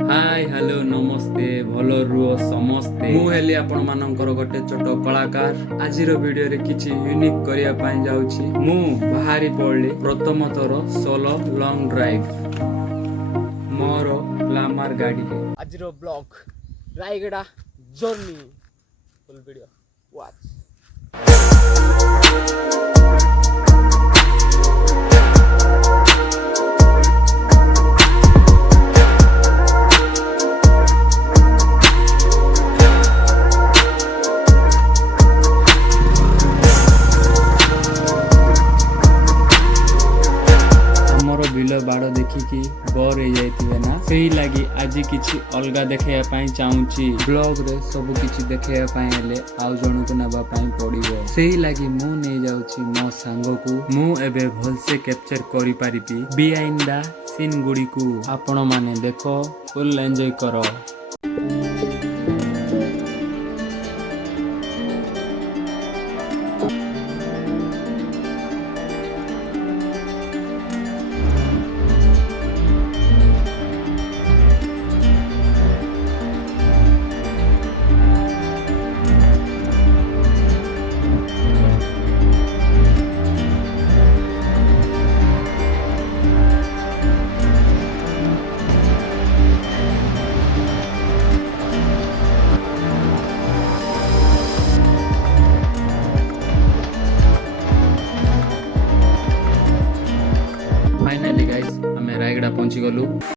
Hi hello नमस्ते भल रुह समस्ते मु हेली आपण मानकर गोटे छोट कलाकार आजिर वीडियो रे किछि यूनिक करिया पाई जाउछि मु बाहरी पड़ली प्रथम थर सोलो लॉन्ग ड्राइव मोर ग्लैमर गाड़ी रे आजिर blog Rayagada journey full video watch. बिल बाड़ देखिकी बोर हो जाइथिबे ना सेही लागी आज किछि अलगा देखाया पाई चाहूची ब्लॉग रे सब किछि देखाया पाई हेले आउ जणु को नबा पाई पड़िबो सेही लागी मु नै जाउची मो सांगो को मु एबे भल से कैप्चर करि पारिबी बिहाइंड द सीन गुडी को आपण माने देखो फुल एन्जॉय करो। फाइनली गाइस आमे रायगड़ा पहुंची गलु।